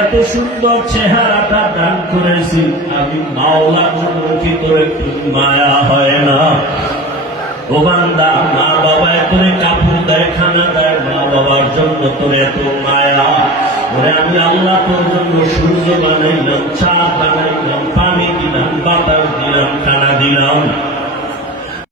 এত সুন্দর চেহারাটা দান করেছি, আমি মাওলা কি তোর একটু মায়া হয় না? ও বান্দা, মা বাবা তোরে কাপড় দেয়, খানা দেয়, মা বাবার জন্য তোর এত মায়া। ওরে আমি আল্লাহ তোর জন্য সূর্য বানাইলাম, চাঁদ বানাইলাম, পানি দিলাম, বাতাস দিলাম, খানা দিলাম।